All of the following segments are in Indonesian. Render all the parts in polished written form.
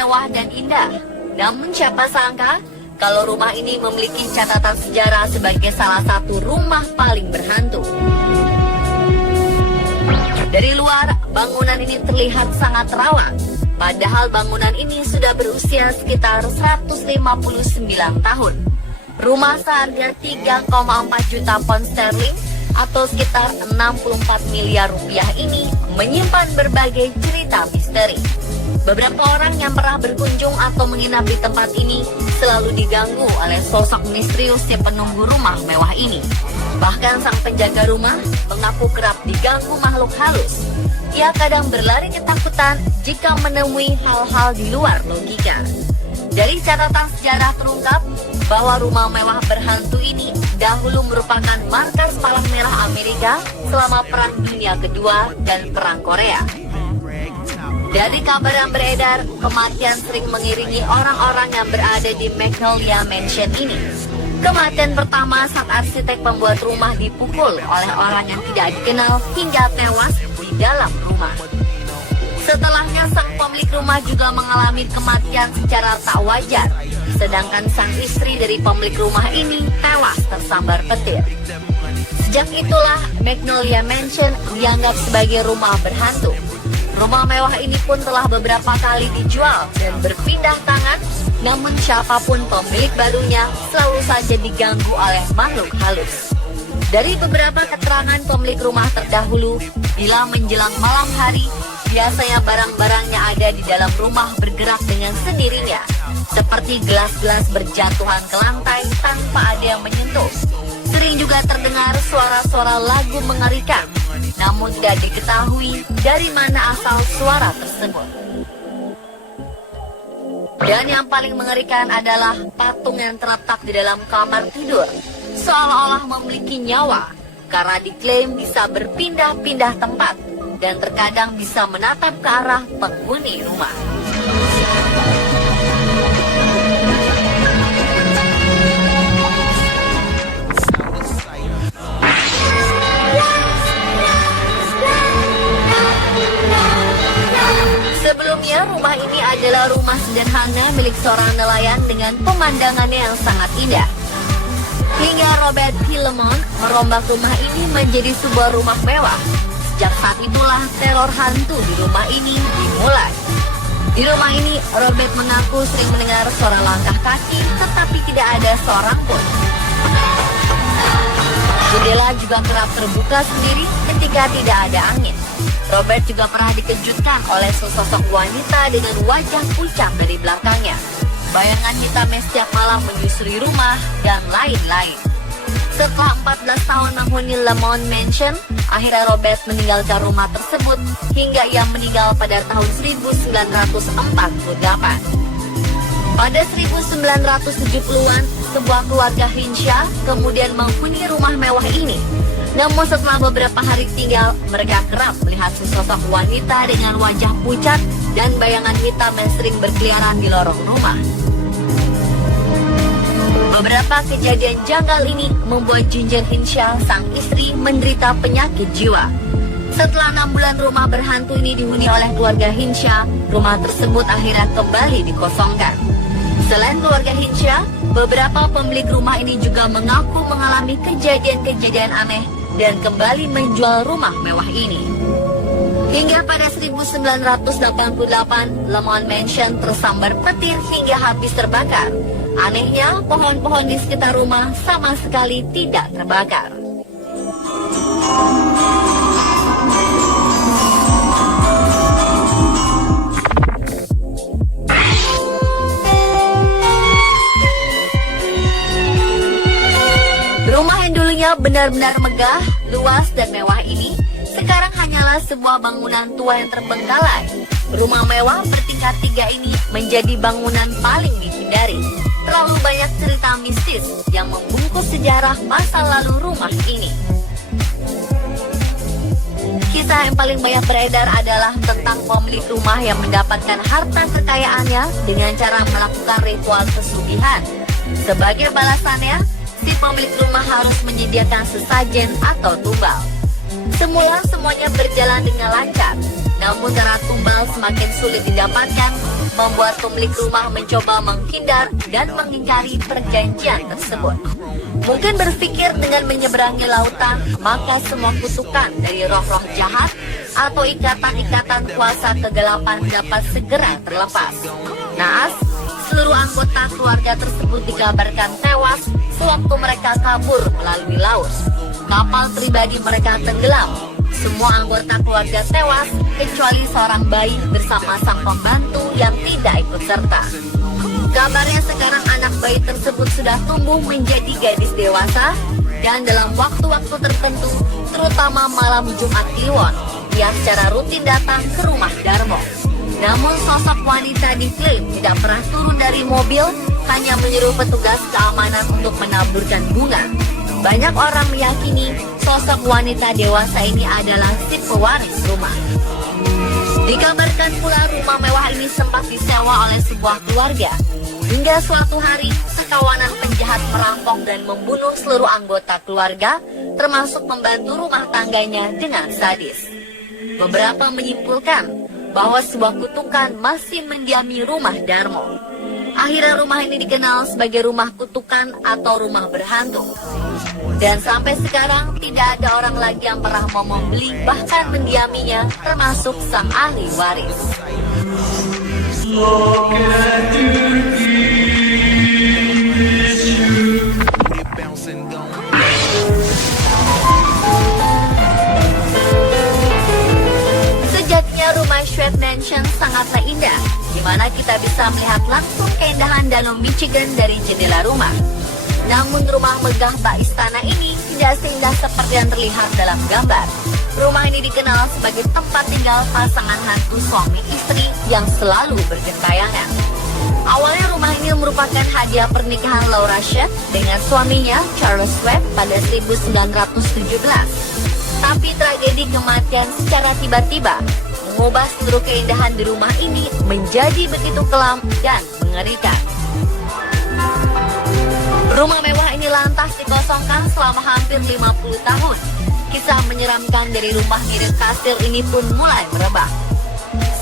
mewah dan indah. Namun siapa sangka kalau rumah ini memiliki catatan sejarah sebagai salah satu rumah paling berhantu. Dari luar, bangunan ini terlihat sangat rawan. Padahal bangunan ini sudah berusia sekitar 159 tahun. Rumah seharga 3,4 juta pound sterling atau sekitar 64 miliar rupiah ini menyimpan berbagai cerita misteri. Beberapa orang yang pernah berkunjung atau menginap di tempat ini selalu diganggu oleh sosok misterius yang penunggu rumah mewah ini. Bahkan sang penjaga rumah mengaku kerap diganggu makhluk halus. Ia kadang berlari ketakutan jika menemui hal-hal di luar logika. Dari catatan sejarah terungkap bahwa rumah mewah berhantu ini dahulu merupakan markas Palang Merah Amerika selama Perang Dunia Kedua dan Perang Korea. Dari kabar yang beredar, kematian sering mengiringi orang-orang yang berada di Magnolia Mansion ini. Kematian pertama saat arsitek pembuat rumah dipukul oleh orang yang tidak dikenal hingga tewas di dalam rumah. Setelahnya sang pemilik rumah juga mengalami kematian secara tak wajar, sedangkan sang istri dari pemilik rumah ini tewas tersambar petir. Sejak itulah Magnolia Mansion dianggap sebagai rumah berhantu. Rumah mewah ini pun telah beberapa kali dijual dan berpindah tangan, namun siapapun pemilik barunya selalu saja diganggu oleh makhluk halus. Dari beberapa keterangan pemilik rumah terdahulu, bila menjelang malam hari, biasanya barang-barangnya ada di dalam rumah bergerak dengan sendirinya, seperti gelas-gelas berjatuhan ke lantai tanpa ada yang menyentuh. Sering juga terdengar suara-suara lagu mengerikan, namun tidak diketahui dari mana asal suara tersebut. Dan yang paling mengerikan adalah patung yang terletak di dalam kamar tidur, seolah-olah memiliki nyawa, karena diklaim bisa berpindah-pindah tempat, dan terkadang bisa menatap ke arah penghuni rumah. Sebelumnya, rumah ini adalah rumah sederhana milik seorang nelayan dengan pemandangannya yang sangat indah. Hingga Robert P. Lemond merombak rumah ini menjadi sebuah rumah mewah. Sejak saat itulah teror hantu di rumah ini dimulai. Di rumah ini, Robert mengaku sering mendengar suara langkah kaki, tetapi tidak ada seorang pun. Jendela juga kerap terbuka sendiri ketika tidak ada angin. Robert juga pernah dikejutkan oleh sesosok wanita dengan wajah pucat dari belakangnya. Bayangan hitamnya setiap malam menyusuri rumah, dan lain-lain. Setelah 14 tahun menghuni Lemond Mansion, akhirnya Robert meninggalkan rumah tersebut hingga ia meninggal pada tahun 1948. Pada 1970-an, sebuah keluarga Hinshaw kemudian menghuni rumah mewah ini. Namun setelah beberapa hari tinggal, mereka kerap melihat sesosok wanita dengan wajah pucat dan bayangan hitam yang sering berkeliaran di lorong rumah. Beberapa kejadian janggal ini membuat Ginger Hinshaw, sang istri, menderita penyakit jiwa. Setelah 6 bulan rumah berhantu ini dihuni oleh keluarga Hinshaw, rumah tersebut akhirnya kembali dikosongkan. Selain keluarga Hinshaw, beberapa pemilik rumah ini juga mengaku mengalami kejadian-kejadian aneh dan kembali menjual rumah mewah ini. Hingga pada 1988, Lemond Mansion tersambar petir hingga habis terbakar. Anehnya, pohon-pohon di sekitar rumah sama sekali tidak terbakar. Rumah yang dulunya benar-benar megah, luas, dan mewah ini sekarang hanyalah sebuah bangunan tua yang terbengkalai. Rumah mewah bertingkat 3 ini menjadi bangunan paling dihindari. Terlalu banyak cerita mistis yang membungkus sejarah masa lalu rumah ini. Kisah yang paling banyak beredar adalah tentang pemilik rumah yang mendapatkan harta kekayaannya dengan cara melakukan ritual pesugihan. Sebagai balasannya, si pemilik rumah harus menyediakan sesajen atau tumbal. Semula semuanya berjalan dengan lancar, namun karena tumbal semakin sulit didapatkan, membuat pemilik rumah mencoba menghindar dan mengingkari perjanjian tersebut. Mungkin berpikir dengan menyeberangi lautan, maka semua kutukan dari roh-roh jahat atau ikatan-ikatan kuasa kegelapan dapat segera terlepas. Naas, seluruh anggota keluarga tersebut dikabarkan tewas sewaktu mereka kabur melalui laut. Kapal pribadi mereka tenggelam. Semua anggota keluarga tewas kecuali seorang bayi bersama sang pembantu yang tidak ikut serta. Kabarnya sekarang anak bayi tersebut sudah tumbuh menjadi gadis dewasa dan dalam waktu-waktu tertentu, terutama malam Jumat Kliwon, ia secara rutin datang ke rumah Darmo. Namun sosok wanita diklaim tidak pernah turun dari mobil, hanya menyuruh petugas keamanan untuk menaburkan bunga. Banyak orang meyakini sosok wanita dewasa ini adalah si pewaris rumah. Dikabarkan pula rumah mewah ini sempat disewa oleh sebuah keluarga. Hingga suatu hari, sekawanan penjahat merampok dan membunuh seluruh anggota keluarga, termasuk pembantu rumah tangganya dengan sadis. Beberapa menyimpulkan bahwa sebuah kutukan masih mendiami rumah Darmo. Akhirnya rumah ini dikenal sebagai rumah kutukan atau rumah berhantu. Dan sampai sekarang tidak ada orang lagi yang pernah mau membeli bahkan mendiaminya, termasuk sang ahli waris. Sejatinya rumah Sweet Mansion sangatlah indah, di mana kita bisa melihat langsung keindahan Danau Michigan dari jendela rumah. Namun rumah megah bak istana ini tidak seindah seperti yang terlihat dalam gambar. Rumah ini dikenal sebagai tempat tinggal pasangan hantu suami istri yang selalu bergentayangan. Awalnya rumah ini merupakan hadiah pernikahan Laura Sweet dengan suaminya Charles Sweet pada 1917. Tapi tragedi kematian secara tiba-tiba mengubah seluruh keindahan di rumah ini menjadi begitu kelam dan mengerikan. Rumah mewah ini lantas dikosongkan selama hampir 50 tahun. Kisah menyeramkan dari rumah mirip kastil ini pun mulai merebak.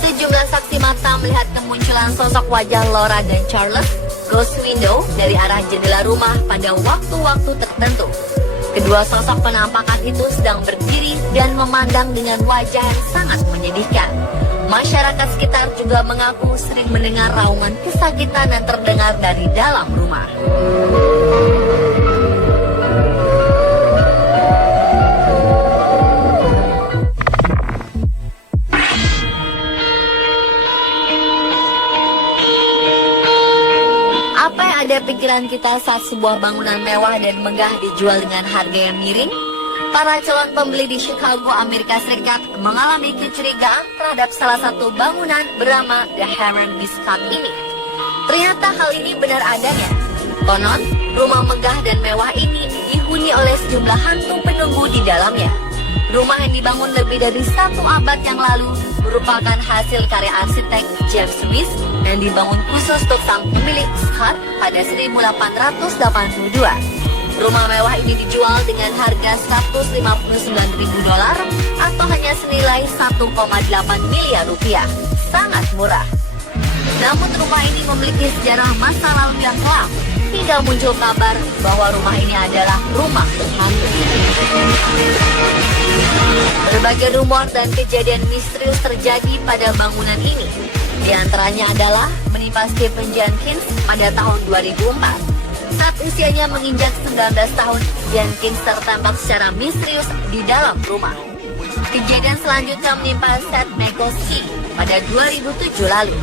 Sejumlah saksi mata melihat kemunculan sosok wajah Laura dan Charles ghost window dari arah jendela rumah pada waktu-waktu tertentu. Kedua sosok penampakan itu sedang berdiri dan memandang dengan wajah yang sangat menyedihkan. Masyarakat sekitar juga mengaku sering mendengar raungan kesakitan yang terdengar dari dalam rumah. Apa yang ada pikiran kita saat sebuah bangunan mewah dan megah dijual dengan harga yang miring? Para calon pembeli di Chicago, Amerika Serikat mengalami kecurigaan terhadap salah satu bangunan bernama The Heron Biscuit ini. Ternyata hal ini benar adanya. Konon, rumah megah dan mewah ini dihuni oleh sejumlah hantu penunggu di dalamnya. Rumah yang dibangun lebih dari 1 abad yang lalu merupakan hasil karya arsitek James Swiss dan dibangun khusus untuk sang pemilik Scott pada 1882. Rumah mewah ini dijual dengan harga $159.000 atau hanya senilai 1,8 miliar rupiah. Sangat murah. Namun rumah ini memiliki sejarah masa lalu yang kelam, hingga muncul kabar bahwa rumah ini adalah rumah hantu. Berbagai rumor dan kejadian misterius terjadi pada bangunan ini. Di antaranya adalah menimpa Stephen Jenkins pada tahun 2004. Saat usianya menginjak 19 tahun, Jenkins tertembak secara misterius di dalam rumah. Kejadian selanjutnya menimpa Seth Megoski pada 2007 lalu.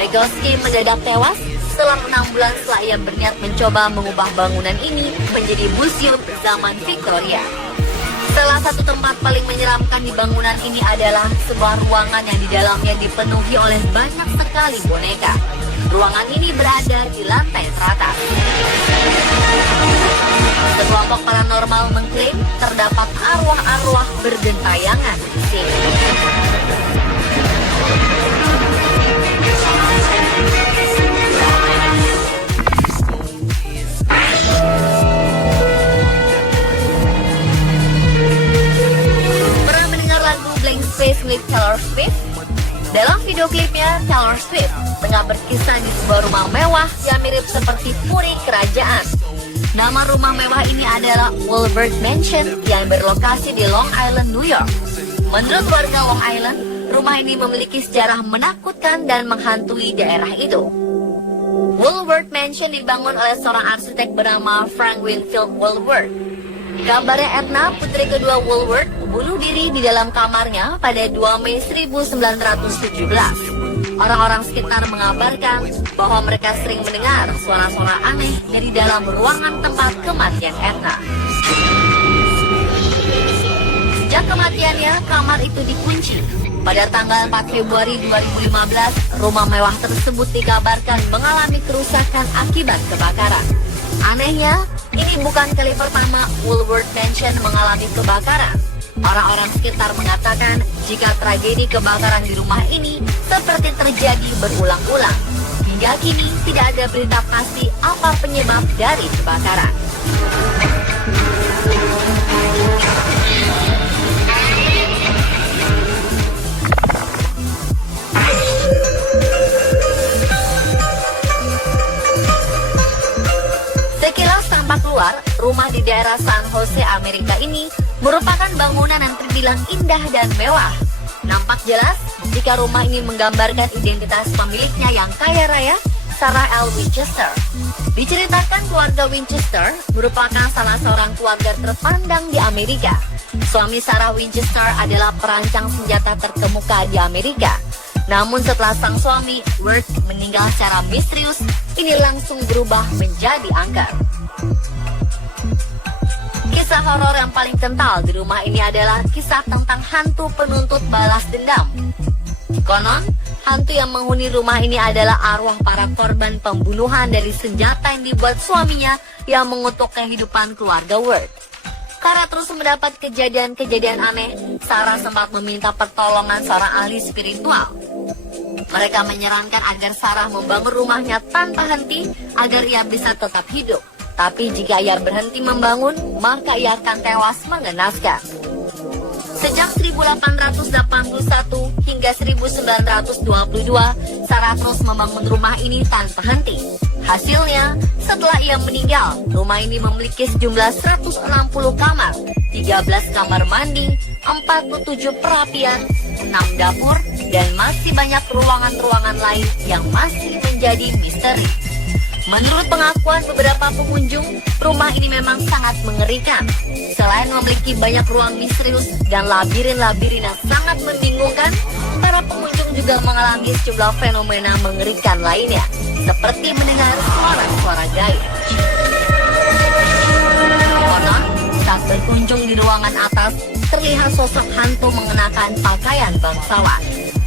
Megoski mendadak tewas setelah 6 bulan setelah ia berniat mencoba mengubah bangunan ini menjadi museum zaman Victoria. Salah satu tempat paling menyeramkan di bangunan ini adalah sebuah ruangan yang di dalamnya dipenuhi oleh banyak sekali boneka. Ruangan ini berada di lantai teratas. Sekelompok paranormal mengklaim terdapat arwah-arwah bergentayangan di sini. Pernah mendengar lagu Blank Space milik Taylor Swift? Dalam video video klipnya, Taylor Swift tengah berkisah di sebuah rumah mewah yang mirip seperti puri kerajaan. Nama rumah mewah ini adalah Woolworth Mansion yang berlokasi di Long Island, New York. Menurut warga Long Island, rumah ini memiliki sejarah menakutkan dan menghantui daerah itu. Woolworth Mansion dibangun oleh seorang arsitek bernama Frank Winfield Woolworth. Kabarnya Edna, putri kedua Woolworth, bunuh diri di dalam kamarnya pada 2 Mei 1917. Orang-orang sekitar mengabarkan bahwa mereka sering mendengar suara-suara aneh dari dalam ruangan tempat kematian Edna. Sejak kematiannya, kamar itu dikunci. Pada tanggal 4 Februari 2015, rumah mewah tersebut dikabarkan mengalami kerusakan akibat kebakaran. Anehnya, ini bukan kali pertama Woolworth Mansion mengalami kebakaran. Orang-orang sekitar mengatakan jika tragedi kebakaran di rumah ini seperti terjadi berulang-ulang. Hingga kini tidak ada berita pasti apa penyebab dari kebakaran. Sekilas tampak luar, rumah di daerah San Jose, Amerika ini merupakan bangunan yang terbilang indah dan mewah. Nampak jelas jika rumah ini menggambarkan identitas pemiliknya yang kaya raya, Sarah L. Winchester. Diceritakan keluarga Winchester merupakan salah seorang keluarga terpandang di Amerika. Suami Sarah Winchester adalah perancang senjata terkemuka di Amerika. Namun setelah sang suami, Worth, meninggal secara misterius, ini langsung berubah menjadi angker. Kisah horor yang paling kental di rumah ini adalah kisah tentang hantu penuntut balas dendam. Konon, hantu yang menghuni rumah ini adalah arwah para korban pembunuhan dari senjata yang dibuat suaminya yang mengutuk kehidupan keluarga Worth. Karena terus mendapat kejadian-kejadian aneh, Sarah sempat meminta pertolongan seorang ahli spiritual. Mereka menyarankan agar Sarah membangun rumahnya tanpa henti agar ia bisa tetap hidup. Tapi jika ia berhenti membangun, maka ia akan tewas mengenaskan. Sejak 1881 hingga 1922, Sarah terus membangun rumah ini tanpa henti. Hasilnya, setelah ia meninggal, rumah ini memiliki sejumlah 160 kamar, 13 kamar mandi, 47 perapian, 6 dapur, dan masih banyak ruangan-ruangan lain yang masih menjadi misteri. Menurut pengakuan beberapa pengunjung, rumah ini memang sangat mengerikan. Selain memiliki banyak ruang misterius dan labirin-labirin yang sangat membingungkan, para pengunjung juga mengalami sejumlah fenomena mengerikan lainnya, seperti mendengar suara-suara gaib. Konon, saat berkunjung di ruangan atas, terlihat sosok hantu mengenakan pakaian bangsawan.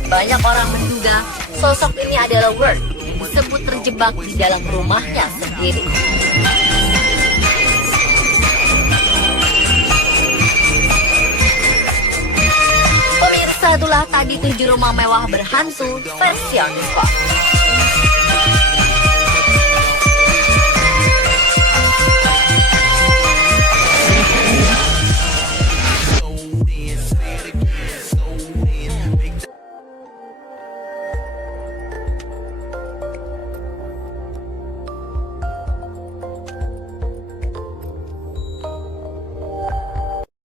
Banyak orang menduga sosok ini adalah Worth, disebut terjebak di dalam rumahnya sendiri. Pemirsa, itulah tadi 7 rumah mewah berhantu versi Spot.